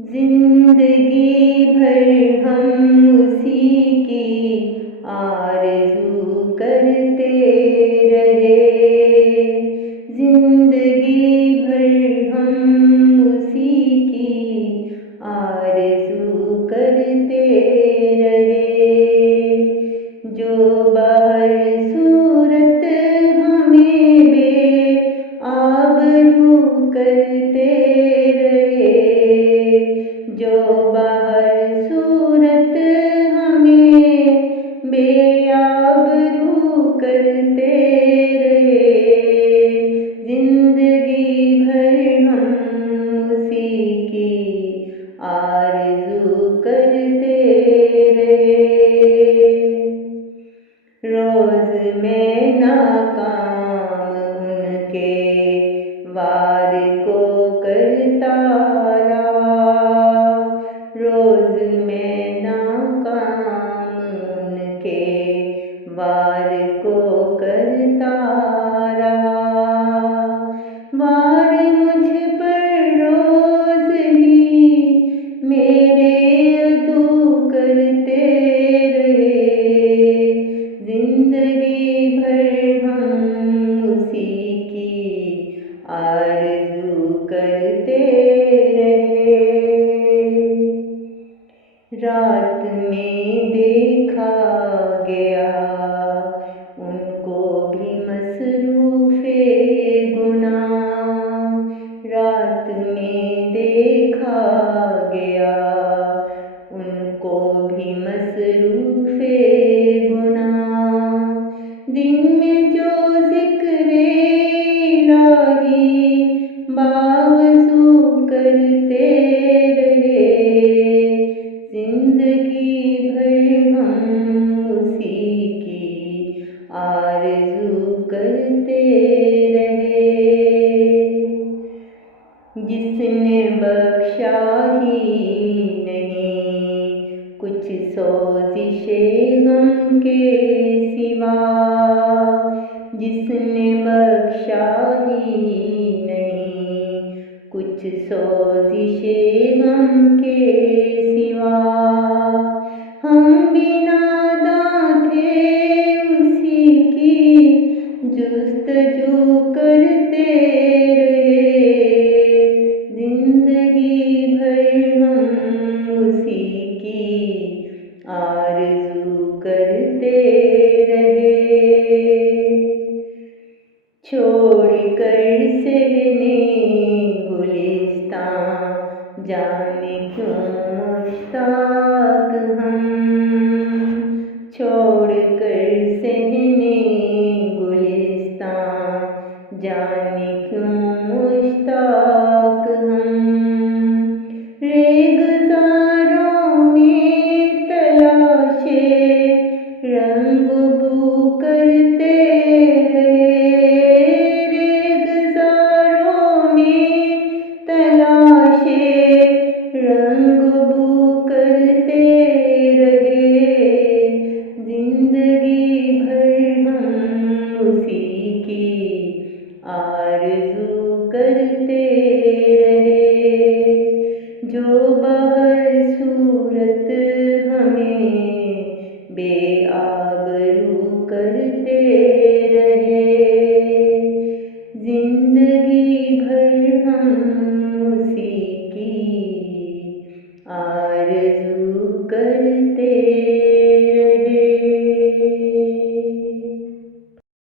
जिंदगी भर हम उसी की आरज़ू करते रहे। जिंदगी भर हम उसी की आरज़ू करते रहे। जो बाहर सूरत हमें बेआबरू करते रहे। जो बाहर सूरत हमें बेआबरू करते रहे। जिंदगी भर हम उसी की आरज़ू करते रहे। रोज़ मैं नाकाम उनके वार को करता रहा। रोज़ मैं नाकाम उनके वार को करता रहा। वार मुझ पर रोज़ ही मेरे अदू करते रहे। जिंदगी भर हम उसी की आरज़ू करते रहे। रात में देखा गया उनको भी मसरूफ़े गुनाह। रात में देखा गया उनको भी मसरूफ़े गुनाह। दिन में जो ज़िक्र इलाही बावज़ू करते रहे। जिंदगी भर हम उसी की आरज़ू करते रहे। जिसने बख्शा ही नहीं कुछ सोज़िशे गम के सिवा। जिसने बख्शा ही नहीं कुछ सोज़िशे गम के सिवा। हम भी नादां थे उसी की जुस्तजू करते रहे। जिंदगी भर हम उसी की आरज़ू करते रहे। छोड़कर सहने गुलिस्तां जाने क्यों मुश्ताक हम। छोड़कर सहने गुलिस्तां जाने क्यों मुश्ताक हम। रेगज़ारों में तलाशे रंग बू करते रहे। रेगज़ारों में तलाशे रंग बू करते रहे। जिंदगी भर हम उसी की आरज़ू करते रहे। जो बाहर सूरत हमें बेआबरू करते रहे। जिंदगी भर हम उसी की आरज़ू करते